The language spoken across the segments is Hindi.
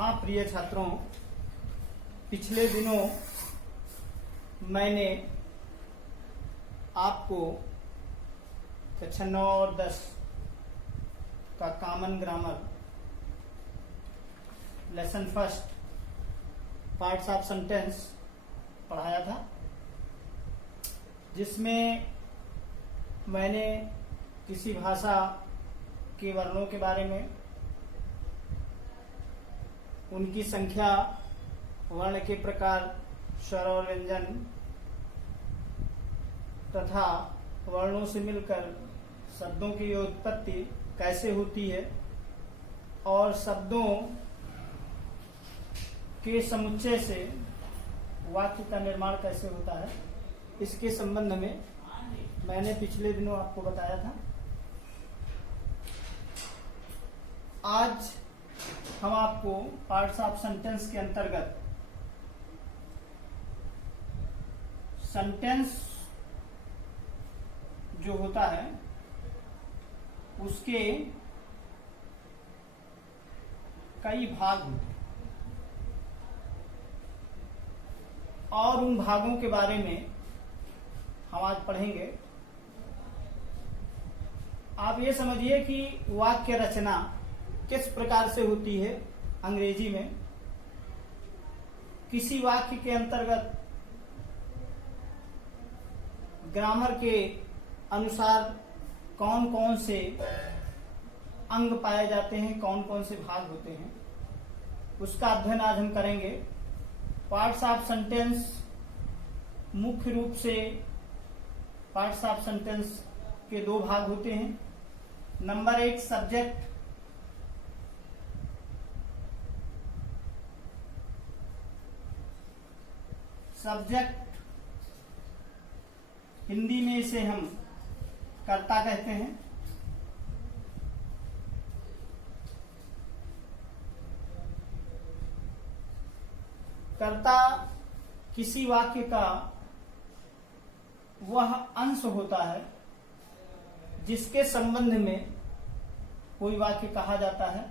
हाँ प्रिय छात्रों, पिछले दिनों मैंने आपको कक्षा 9 और 10 का common grammar lesson first parts of sentence पढ़ाया था, जिसमें मैंने किसी भाषा के वर्णों के बारे में, उनकी संख्या, वर्ण के प्रकार, स्वर और व्यंजन तथा वर्णों से मिलकर शब्दों की उत्पत्ति कैसे होती है और शब्दों के समुच्चय से वाक्य का निर्माण कैसे होता है, इसके संबंध में मैंने पिछले दिनों आपको बताया था। आज हम आपको पार्ट्स ऑफ सेंटेंस के अंतर्गत सेंटेंस जो होता है उसके कई भाग होते हैं और उन भागों के बारे में हम आज पढ़ेंगे। आप ये समझिए कि वाक्य रचना किस प्रकार से होती है। अंग्रेजी में किसी वाक्य के अंतर्गत ग्रामर के अनुसार कौन कौन से अंग पाए जाते हैं, कौन कौन से भाग होते हैं, उसका अध्ययन आज हम करेंगे। पार्ट्स ऑफ सेंटेंस मुख्य रूप से पार्ट्स ऑफ सेंटेंस के दो भाग होते हैं। नंबर 1 सब्जेक्ट, सब्जेक्ट हिंदी में इसे हम कर्ता कहते हैं। कर्ता किसी वाक्य का वह अंश होता है जिसके संबंध में कोई वाक्य कहा जाता है।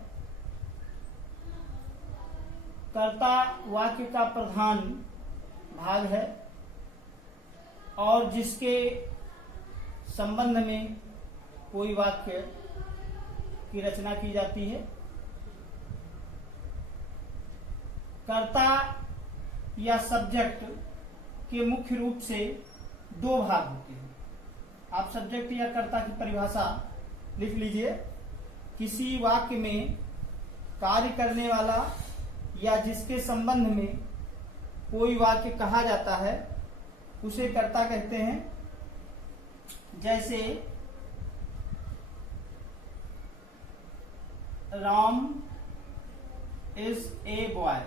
कर्ता वाक्य का प्रधान भाग है और जिसके संबंध में कोई वाक्य की रचना की जाती है। कर्ता या सब्जेक्ट के मुख्य रूप से दो भाग होते हैं। आप सब्जेक्ट या कर्ता की परिभाषा लिख लीजिए। किसी वाक्य में कार्य करने वाला या जिसके संबंध में कोई वाक्य कहा जाता है उसे कर्ता कहते हैं। जैसे राम इज ए बॉय,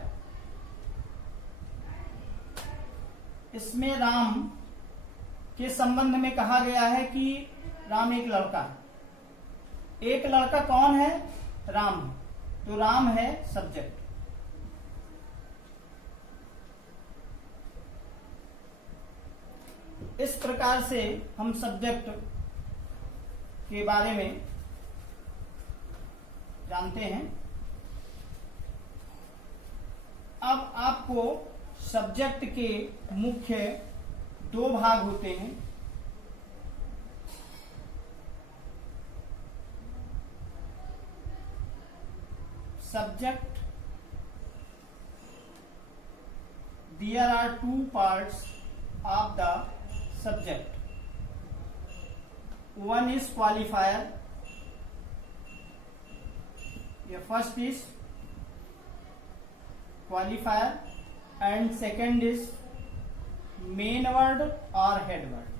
इसमें राम के संबंध में कहा गया है कि राम एक लड़का है। एक लड़का कौन है? राम है, तो राम है सब्जेक्ट। इस प्रकार से हम सब्जेक्ट के बारे में जानते हैं। अब आपको सब्जेक्ट के मुख्य दो भाग होते हैं। Subject, there are two parts of the subject. One is qualifier. The first is qualifier and second is main word or head word.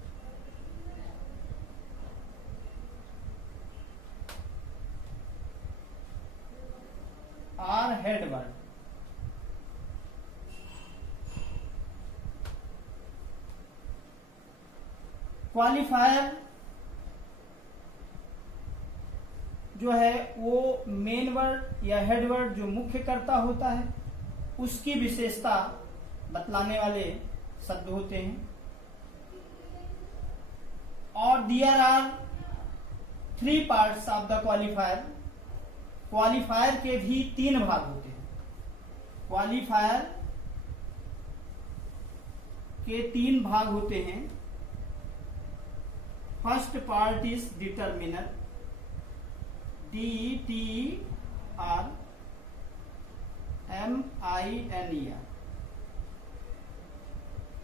Or head word. Qualifier जो है वो मेन वर्ड या हेड वर्ड जो मुख्य कर्ता होता है उसकी विशेषता बतलाने वाले शब्द होते हैं। और there are 3 parts of the qualifier. Qualifier के भी 3 भाग होते हैं। क्वालिफायर के तीन भाग होते हैं। First part is determiner, DETER MINER,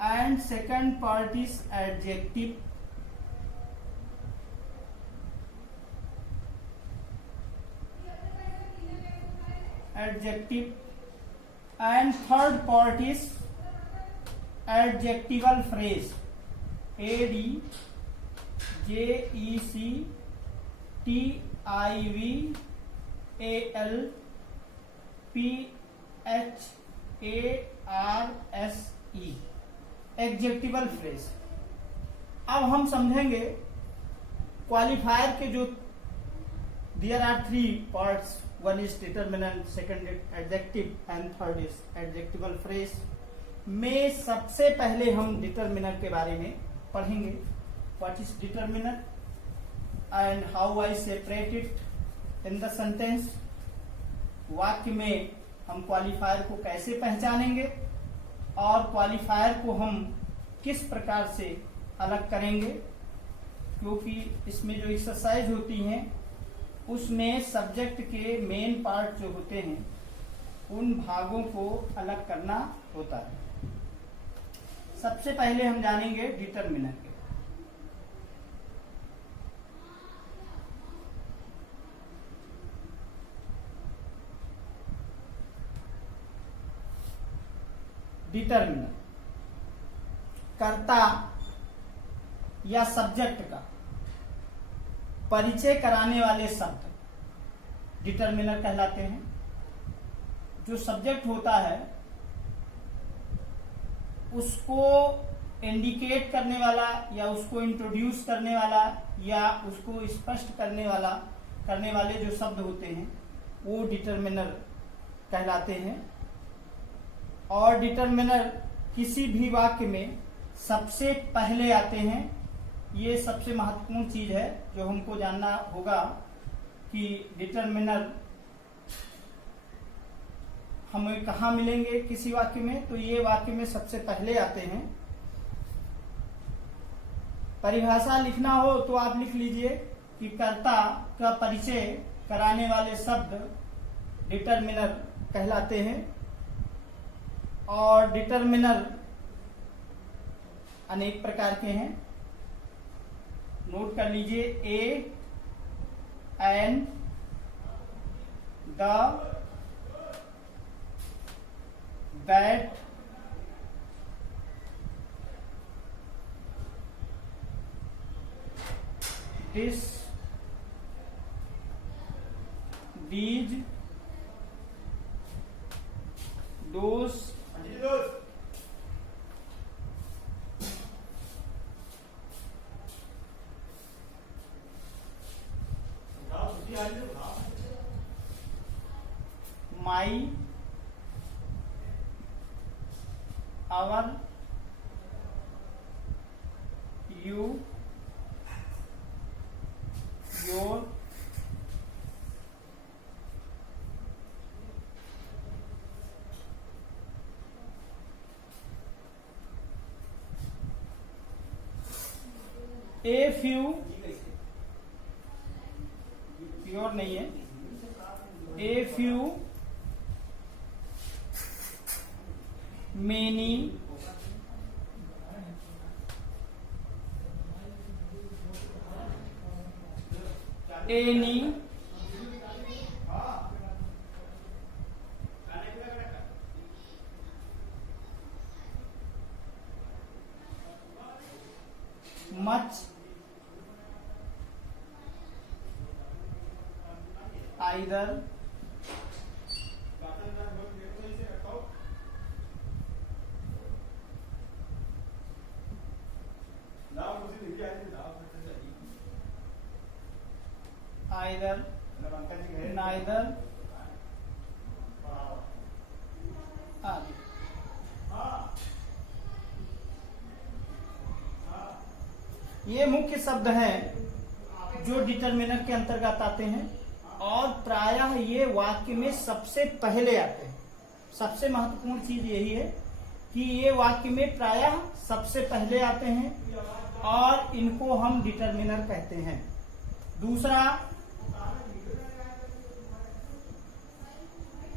and second part is adjective, and third part is adjectival phrase, ADJECTIVALPHARSE, adjectival phrase. अब हम समझेंगे क्वालिफायर के जो there are three parts, one is determinant, second adjective and third is adjectival phrase. में सबसे पहले हम डिटरमिनर के बारे में पढ़ेंगे। What is determiner and how I separate it in the sentence. वाक्य में हम क्वालिफायर को कैसे पहचानेंगे और क्वालिफायर को हम किस प्रकार से अलग करेंगे, क्योंकि इसमें जो एक्सरसाइज होती हैं उसमें सब्जेक्ट के मेन पार्ट जो होते हैं उन भागों को अलग करना होता है। सबसे पहले हम जानेंगे डिटरमिनर के। डिटरमिनर कर्ता या सब्जेक्ट का परिचय कराने वाले शब्द डिटरमिनर कहलाते हैं। जो सब्जेक्ट होता है उसको इंडिकेट करने वाला या उसको इंट्रोड्यूस करने वाला या उसको स्पष्ट करने वाले जो शब्द होते हैं वो डिटरमिनर कहलाते हैं। और डिटरमिनर किसी भी वाक्य में सबसे पहले आते हैं। ये सबसे महत्वपूर्ण चीज है जो हमको जानना होगा कि डिटरमिनर हमें कहाँ मिलेंगे किसी वाक्य में। तो ये वाक्य में सबसे पहले आते हैं। परिभाषा लिखना हो तो आप लिख लीजिए कि कर्ता का परिचय कराने वाले शब्द डिटरमिनर कहलाते हैं। और डिटरमिनर अनेक प्रकार के हैं, नोट कर लीजिए। A, an, the, that, this, these, those, my, our, you, your, a few, pure नहीं है, a few, many, any, much, either, either, neither आदि। ये मुख्य शब्द हैं जो डिटरमिनर के अंतर्गत आते हैं और प्रायः ये वाक्य में सबसे पहले आते हैं। सबसे महत्वपूर्ण चीज यही है कि ये वाक्य में प्रायः सबसे पहले आते हैं और इनको हम डिटरमिनर कहते हैं। दूसरा,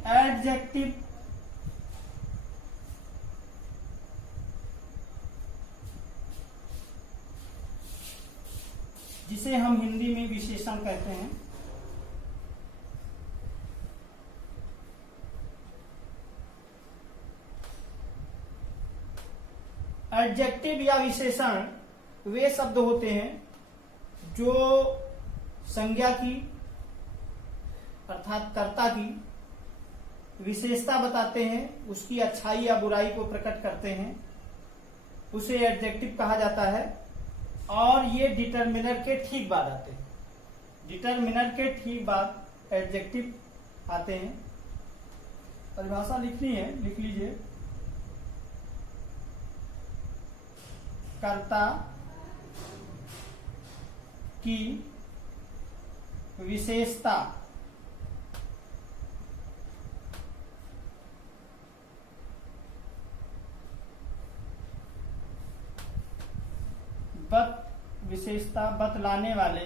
एडजेक्टिव जिसे हम हिंदी में विशेषण कहते हैं। एडजेक्टिव या विशेषण वे शब्द होते हैं जो संज्ञा की अर्थात कर्ता की विशेषता बताते हैं, उसकी अच्छाई या बुराई को प्रकट करते हैं, उसे एडजेक्टिव कहा जाता है। और ये डिटरमिनर के ठीक बाद आते हैं। डिटरमिनर के ठीक बाद एडजेक्टिव आते हैं। परिभाषा लिखनी है, लिख लीजिए। कर्ता की विशेषता विशेषता बतलाने वाले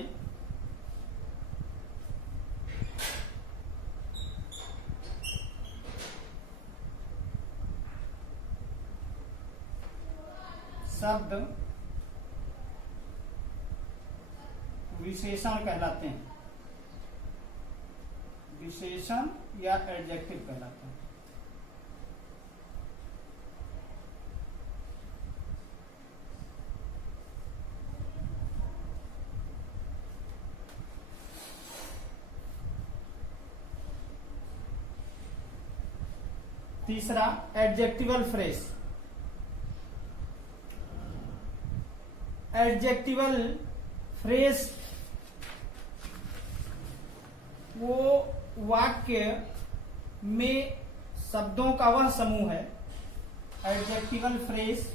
शब्द विशेषण कहलाते हैं। विशेषण या एडजेक्टिव कहलाते हैं। तीसरा, एडजेक्टिवल फ्रेज। एडजेक्टिवल फ्रेज वो वाक्य में शब्दों का वह समूह है। एडजेक्टिवल फ्रेज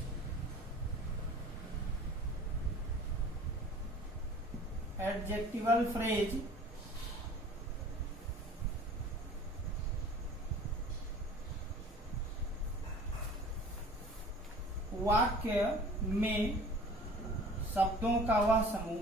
वाक्य में शब्दों का वह समूह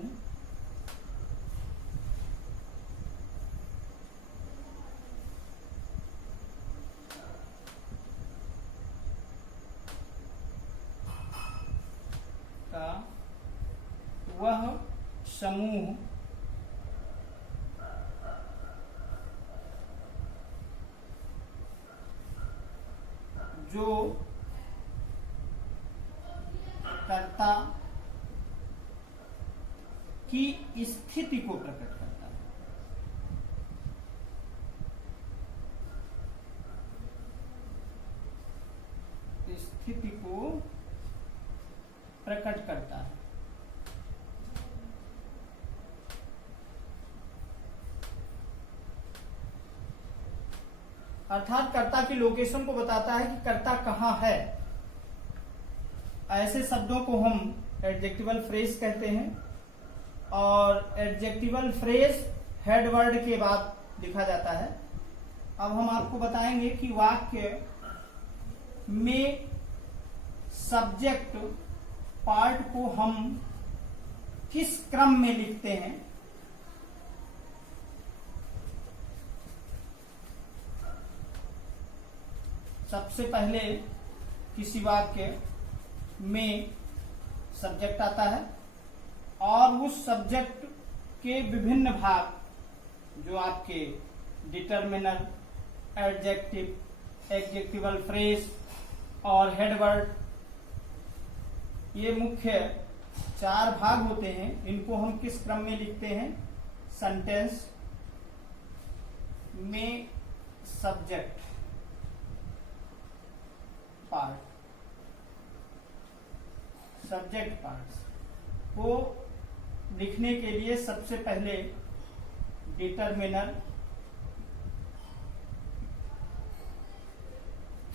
जो कर्ता की स्थिति को प्रकट करता है। स्थिति को प्रकट करता है। अर्थात कर्ता की लोकेशन को बताता है कि कर्ता कहां है। ऐसे शब्दों को हम एडजेक्टिवल फ्रेज कहते हैं। और एडजेक्टिवल फ्रेज हेडवर्ड के बाद लिखा जाता है। अब हम आपको बताएंगे कि वाक्य में सब्जेक्ट पार्ट को हम किस क्रम में लिखते हैं। सबसे पहले किसी वाक्य में सब्जेक्ट आता है और उस सब्जेक्ट के विभिन्न भाग जो आपके डिटरमिनर, एडजेक्टिव, एडजेक्टिवल फ्रेज और हेडवर्ड, ये मुख्य 4 भाग होते हैं। इनको हम किस क्रम में लिखते हैं? सेंटेंस में सब्जेक्ट पार्ट, सब्जेक्ट पार्ट्स को लिखने के लिए सबसे पहले डिटरमिनर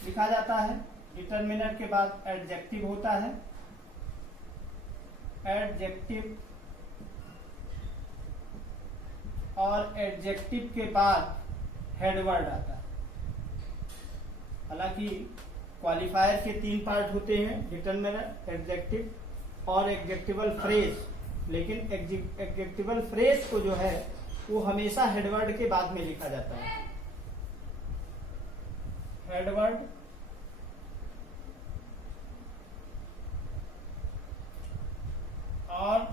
लिखा जाता है। डिटरमिनर के बाद एडजेक्टिव होता है। एडजेक्टिव और एडजेक्टिव के बाद हेडवर्ड आता है। हालांकि क्वालिफायर के 3 पार्ट होते हैं, डिटरमिनर, एडजेक्टिव और एडजेक्टिवल फ्रेज, लेकिन एडजेक्टिवल फ्रेज को जो है वो हमेशा हेडवर्ड के बाद में लिखा जाता है। हेडवर्ड और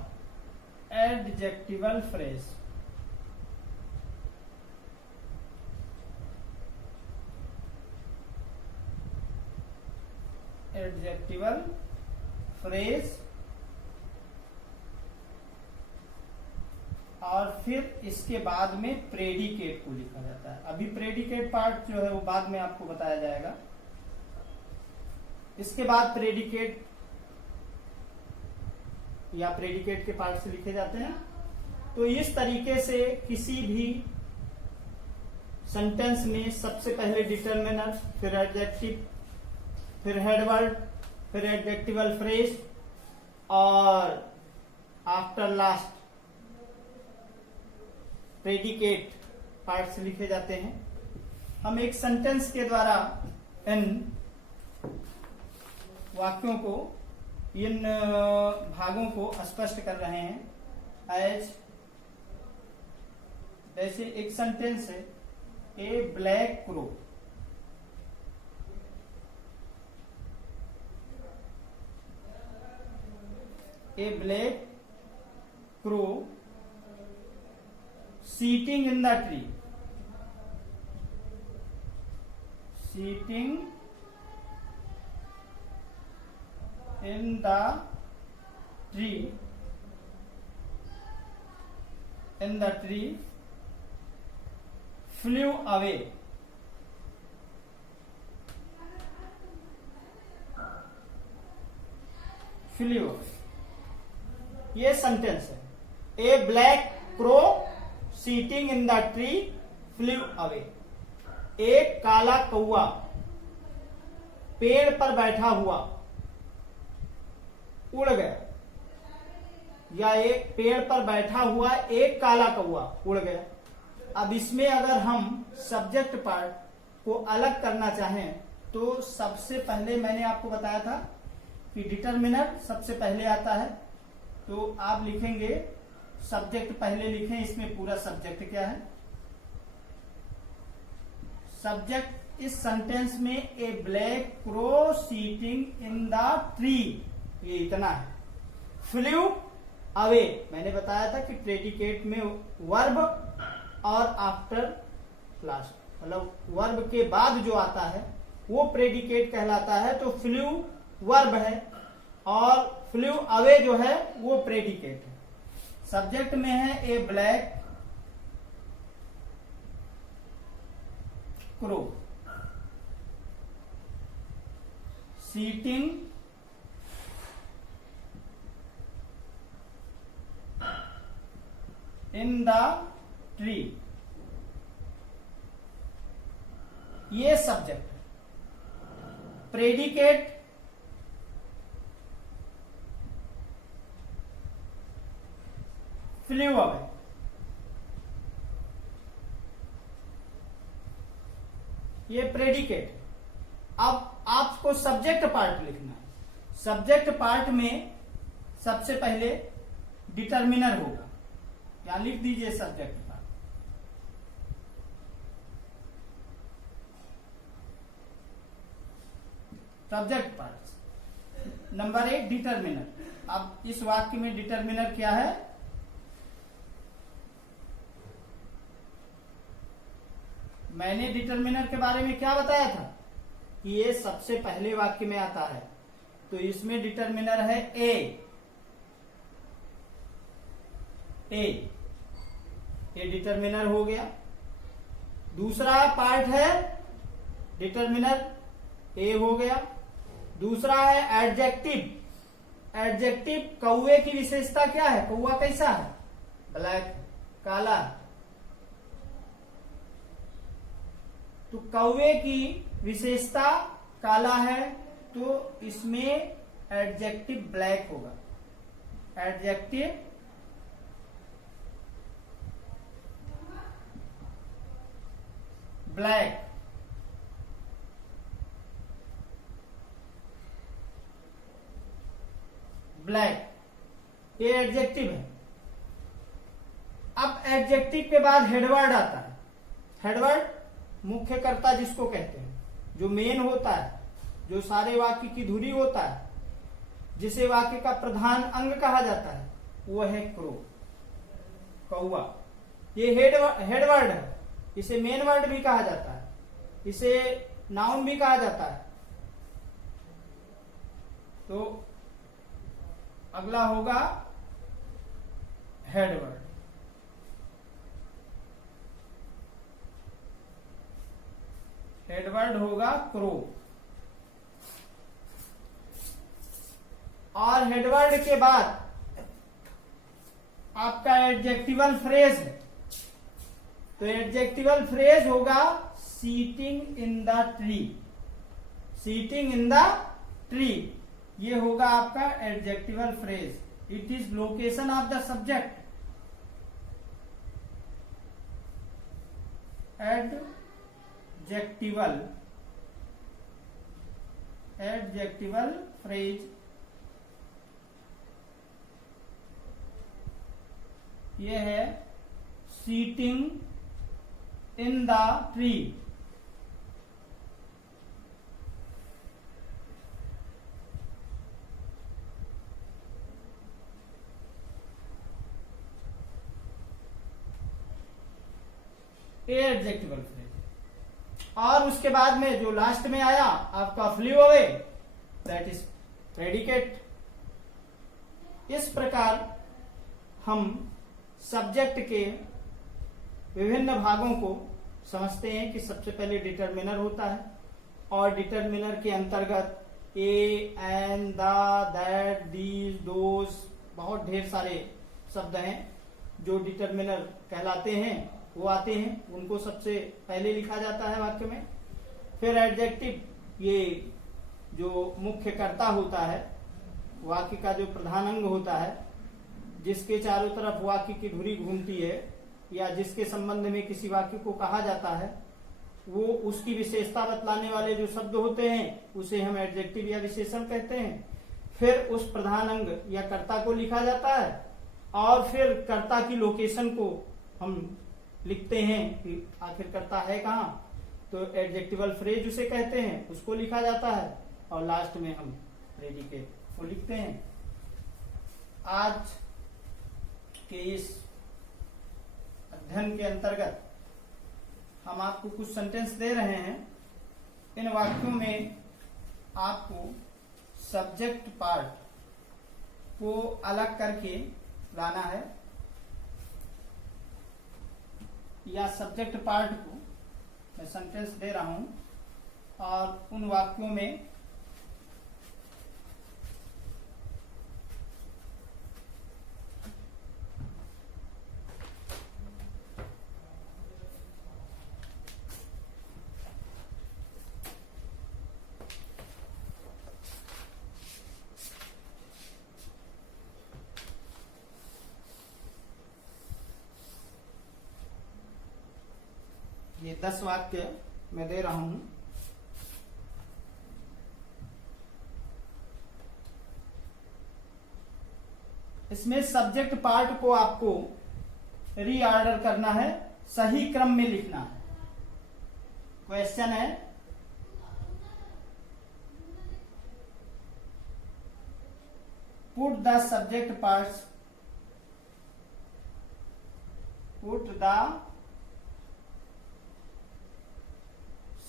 एडजेक्टिवल फ्रेज, एडजेक्टिवल फ्रेज और फिर इसके बाद में प्रेडिकेट को लिखा जाता है। अभी प्रेडिकेट पार्ट जो है वो बाद में आपको बताया जाएगा। इसके बाद प्रेडिकेट या प्रेडिकेट के पार्ट से लिखे जाते हैं। तो इस तरीके से किसी भी सेंटेंस में सबसे पहले डिटरमिनर, फिर एडजेक्टिव, फिर हेडवर्ड, फिर एडजेक्टिवल फ्रेज और आफ्टर लास्ट प्रेडिकेट पार्ट से लिखे जाते हैं। हम एक सेंटेंस के द्वारा इन वाक्यों को, इन भागों को स्पष्ट कर रहे हैं। एज, जैसे एक सेंटेंस है, a black crow, a black crow sitting in the tree, sitting in the tree, in the tree flew away, flew, ये सेंटेंस है। A black crow sitting in the tree flew away, एक काला कौआ पेड़ पर बैठा हुआ उड़ गया, या एक पेड़ पर बैठा हुआ एक काला कौआ उड़ गया। अब इसमें अगर हम सब्जेक्ट पार्ट को अलग करना चाहें तो सबसे पहले मैंने आपको बताया था कि डिटरमिनर सबसे पहले आता है, तो आप लिखेंगे सब्जेक्ट पहले लिखें। इसमें पूरा सब्जेक्ट क्या है? सब्जेक्ट इस सेंटेंस में a black crow sitting in the tree, ये इतना है। फ्लू अवे, मैंने बताया था कि प्रेडिकेट में वर्ब और आफ्टर लास्ट, मतलब वर्ब के बाद जो आता है वो प्रेडिकेट कहलाता है। तो फ्लू वर्ब है और फ्लू अवे जो है वो प्रेडिकेट है। सब्जेक्ट में है a black crow sitting in the tree, ये सब्जेक्ट। प्रेडिकेट फ्लू अवे, ये प्रेडिकेट। अब आपको सब्जेक्ट पार्ट लिखना है। सब्जेक्ट पार्ट में सबसे पहले डिटरमिनर होगा, या लिख दीजिए subject part. Subject part number 1 determiner. अब इस वाक्य में डिटरमिनर क्या है? मैंने डिटरमिनर के बारे में क्या बताया था कि ये सबसे पहले वाक्य में आता है, तो इसमें डिटरमिनर है ए। ये डिटरमिनर हो गया। दूसरा पार्ट है डिटरमिनर, ए हो गया। दूसरा है एडजेक्टिव। एडजेक्टिव, कौवे की विशेषता क्या है? कौवा कैसा है? ब्लैक, काला। तो कौवे की विशेषता काला है, तो इसमें एडजेक्टिव ब्लैक होगा। Adjective black. ब्लैक, ये एडजेक्टिव है। अब एडजेक्टिव के बाद हेडवर्ड आता है। हेडवर्ड मुख्य कर्ता जिसको कहते हैं, जो मेन होता है, जो सारे वाक्य की धुरी होता है, जिसे वाक्य का प्रधान अंग कहा जाता है, वो है क्रो, कौवा। ये हेडवर्ड है। इसे मेन वर्ड भी कहा जाता है, इसे नाउन भी कहा जाता है। तो अगला होगा हेडवर्ड। हेडवर्ड होगा क्रो। और हेडवर्ड के बाद आपका एडजेक्टिवल फ्रेज है। तो एडजेक्टिवल फ्रेज होगा seating in the tree. Sitting in the tree, ये होगा आपका adjectival phrase. It is location of the subject. Adjectival phrase ये है seating in the tree. Adjectival phrase. और उसके बाद में जो लास्ट में आया आपका flu away, that is predicate. इस प्रकार हम सब्जेक्ट के विभिन्न भागों को समझते हैं कि सबसे पहले डिटरमिनर होता है, और डिटरमिनर के अंतर्गत a, an, the, that, these, those, बहुत ढेर सारे शब्द हैं जो डिटरमिनर कहलाते हैं, वो आते हैं। उनको सबसे पहले लिखा जाता है वाक्य में। फिर एडजेक्टिव, ये जो मुख्य कर्ता होता है, वाक्य का जो प्रधान अंग होता है, जिसके चारों तरफ वाक्य की धुरी घूमती है, या जिसके संबंध में किसी वाक्य को कहा जाता है, वो उसकी विशेषता बतलाने वाले जो शब्द होते हैं, उसे हम एडजेक्टिव या विशेषण कहते हैं। फिर उस प्रधान अंग या कर्ता को लिखा जाता है, और फिर कर्ता की लोकेशन को हम लिखते हैं कि आखिर कर्ता है कहाँ। तो एडजेक्टिवल फ्रेज उसे कहते हैं, उसको लिखा जाता है, और लास्ट में हम प्रेडिकेट को लिखते हैं। आज के इस अध्ययन के अंतर्गत हम आपको कुछ सेंटेंस दे रहे हैं। इन वाक्यों में आपको सब्जेक्ट पार्ट को अलग करके लाना है, या सब्जेक्ट पार्ट को मैं सेंटेंस दे रहा हूं, और उन वाक्यों में ये 10 वाक्य मैं दे रहा हूं। इसमें सब्जेक्ट पार्ट को आपको रीऑर्डर करना है, सही क्रम में लिखना है। क्वेश्चन है, put the subject parts, put the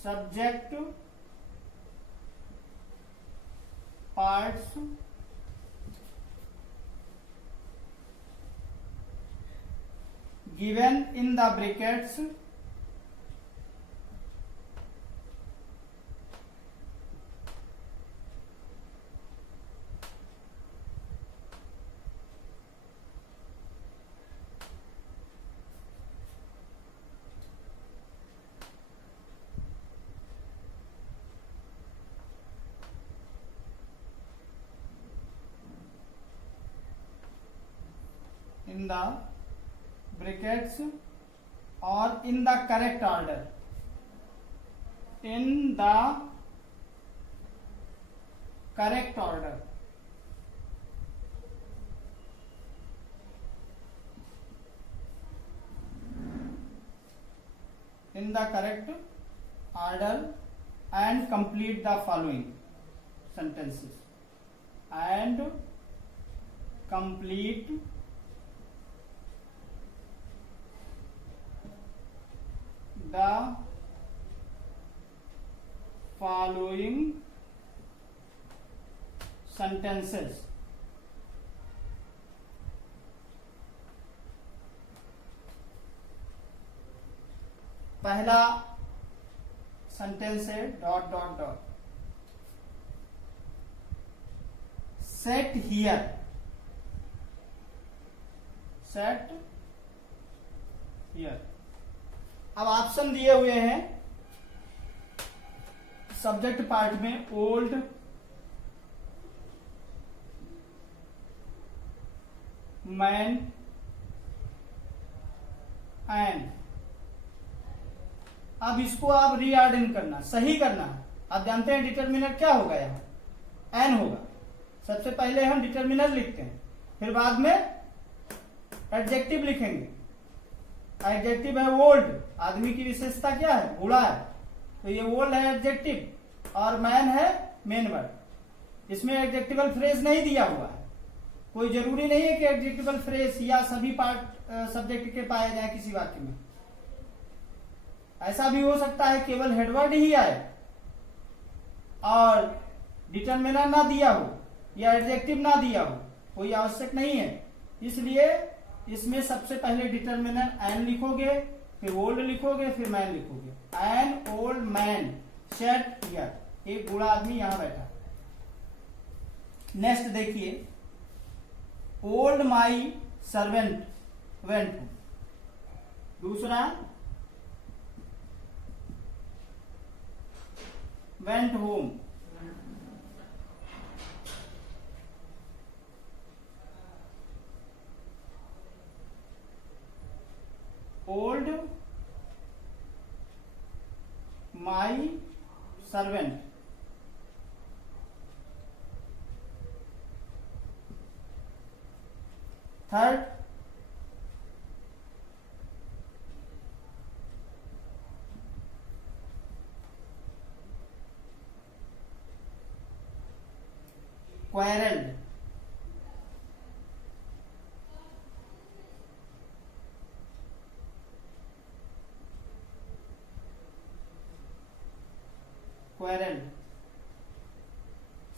subject parts given in the brackets in the brackets or in the correct order, in the correct order। in the correct order and complete the following sentences. And complete the following sentences. पहला सेंटेंस है dot dot dot, set here, set here. अब ऑप्शन दिए हुए हैं सब्जेक्ट पार्ट में, ओल्ड मैन एंड। अब इसको आप रीऑर्डरिंग करना, सही करना है। आप जानते हैं डिटर्मिनर क्या होगा, यहां एन होगा। सबसे पहले हम डिटर्मिनर लिखते हैं, फिर बाद में एडजेक्टिव लिखेंगे। एडजेक्टिव है ओल्ड, आदमी की विशेषता क्या है, बूढ़ा है, तो ये ओल्ड है एडजेक्टिव, और मैन है मेन वर्ड। इसमें एडजेक्टिवल फ्रेज नहीं दिया हुआ है, कोई जरूरी नहीं है कि एडजेक्टिवल फ्रेज या सभी पार्ट सब्जेक्ट के पाए जाए किसी वाक्य में। ऐसा भी हो सकता है केवल हेडवर्ड ही आए और डिटर्मिनर ना दिया हो या एडजेक्टिव ना दिया हो, कोई आवश्यक नहीं है। इसलिए इसमें सबसे पहले डिटर्मिनर एन लिखोगे, फिर ओल्ड लिखोगे, फिर मैन लिखोगे। An old man set here, एक बूढ़ा आदमी यहां बैठा। नेक्स्ट देखिए, ओल्ड माई सर्वेंट वेंट। दूसरा went home, old my servant, third quarreled, quarreled।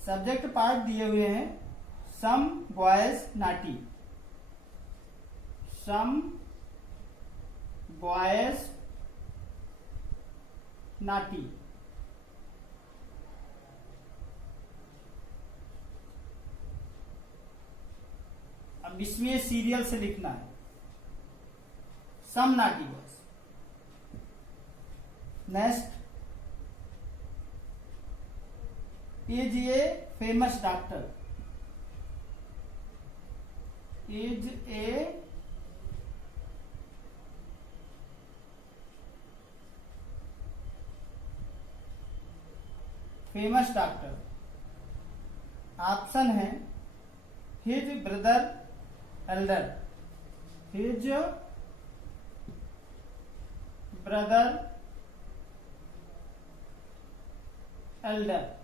Subject part दिए हुए हैं, सम बॉयज नाटी, सम बॉयज नाटी। अब इसमें सीरियल से लिखना है, some naughty boys. Next, is a famous doctor, is a famous doctor. Option है his brother elder, his brother elder.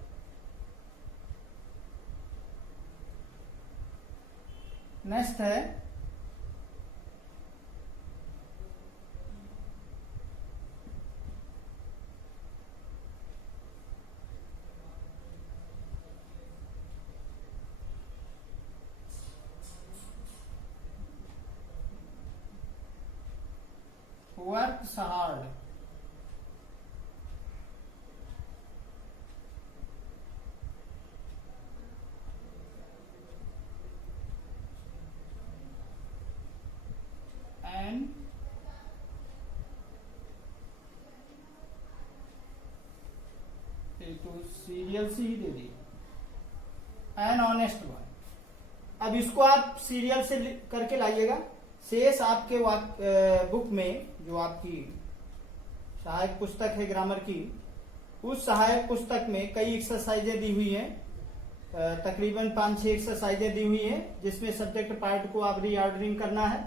Next है works hard, and तो सीरियल से ही दे दी, एन ऑनेस्ट बॉय। अब इसको आप सीरियल से करके लाइएगा। शेष आपके बुक में जो आपकी सहायक पुस्तक है ग्रामर की, उस सहायक पुस्तक में कई एक्सरसाइजें दी हुई हैं, तकरीबन 5-6 एक्सरसाइजें दी हुई हैं, जिसमें सब्जेक्ट पार्ट को आप रीऑर्डरिंग करना है,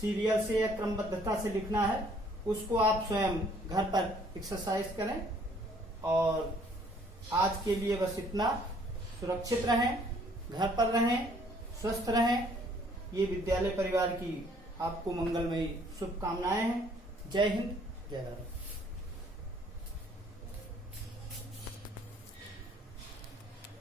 सीरियल से या क्रमबद्धता से लिखना है, उसको आप स्वयं घर पर एक्सरसाइज करें। और आज के लिए बस इतना। सुरक्षित रहें, घर पर रहें, स्वस्थ रहें। ये विद्यालय परिवार की आपको मंगलमयी शुभकामनाएं हैं। जय हिंद, जय भारत।